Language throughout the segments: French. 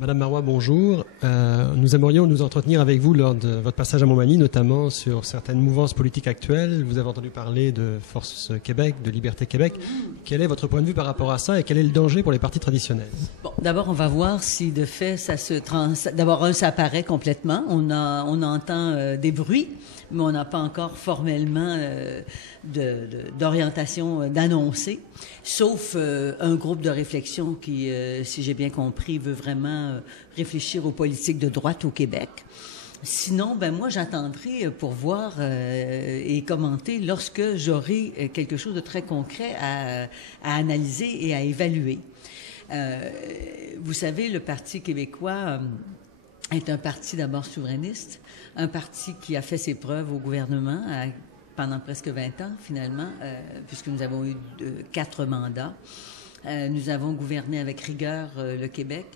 Madame Marois, bonjour. Nous aimerions nous entretenir avec vous lors de votre passage à Montmagny, notamment sur certaines mouvances politiques actuelles. Vous avez entendu parler de Force Québec, de Liberté Québec. Quel est votre point de vue par rapport à ça et quel est le danger pour les partis traditionnels? Bon, d'abord, on va voir si de fait D'abord, ça apparaît complètement. On entend des bruits, mais on n'a pas encore formellement d'orientation d'annoncer, sauf un groupe de réflexion qui, si j'ai bien compris, veut vraiment réfléchir aux politiques de droite au Québec. Sinon, ben moi, j'attendrai pour voir et commenter lorsque j'aurai quelque chose de très concret à analyser et à évaluer. Vous savez, le Parti québécois est un parti d'abord souverainiste, un parti qui a fait ses preuves au gouvernement pendant presque 20 ans, finalement, puisque nous avons eu 4 mandats. Nous avons gouverné avec rigueur le Québec.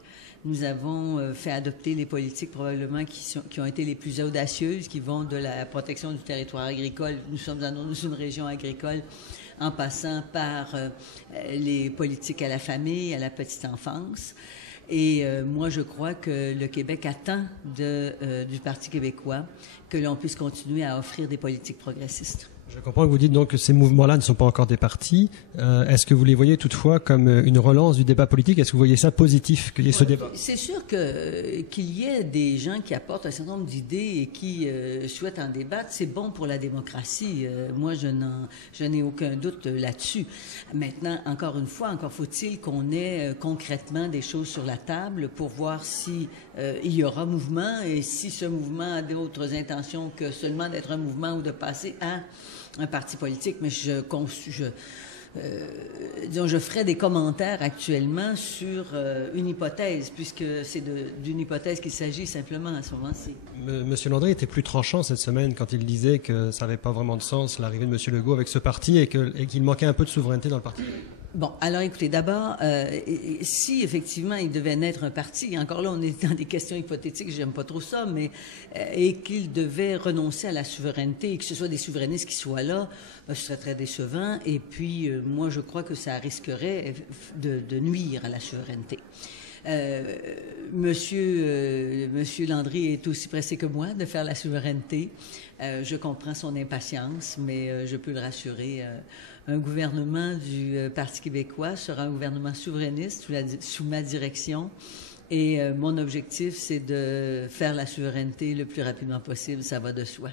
Nous avons fait adopter les politiques probablement qui ont été les plus audacieuses, qui vont de la protection du territoire agricole. Nous sommes dans une région agricole, en passant par les politiques à la famille, à la petite enfance. Et moi, je crois que le Québec attend du Parti québécois que l'on puisse continuer à offrir des politiques progressistes. Je comprends que vous dites donc que ces mouvements-là ne sont pas encore des partis. Est-ce que vous les voyez toutefois comme une relance du débat politique? Est-ce que vous voyez ça positif, qu'il y ait ce débat? C'est sûr qu'il y ait des gens qui apportent un certain nombre d'idées et qui souhaitent en débattre. C'est bon pour la démocratie. Moi, je n'ai aucun doute là-dessus. Maintenant, encore une fois, encore faut-il qu'on ait concrètement des choses sur la table pour voir si il y aura mouvement et si ce mouvement a d'autres intentions que seulement d'être un mouvement ou de passer à un parti politique, mais je ferai des commentaires actuellement sur une hypothèse, puisque c'est d'une hypothèse qu'il s'agit simplement à ce moment-ci. Monsieur Landry était plus tranchant cette semaine quand il disait que ça n'avait pas vraiment de sens, l'arrivée de Monsieur Legault avec ce parti, et qu'il manquait un peu de souveraineté dans le parti. Bon, alors écoutez, d'abord, si effectivement il devait naître un parti, encore là on est dans des questions hypothétiques, j'aime pas trop ça, mais et qu'il devait renoncer à la souveraineté et que ce soit des souverainistes qui soient là, ce serait très décevant. Et puis moi je crois que ça risquerait de nuire à la souveraineté. Monsieur Landry est aussi pressé que moi de faire la souveraineté. Je comprends son impatience, mais je peux le rassurer. Un gouvernement du Parti québécois sera un gouvernement souverainiste sous ma direction. Et mon objectif, c'est de faire la souveraineté le plus rapidement possible. Ça va de soi.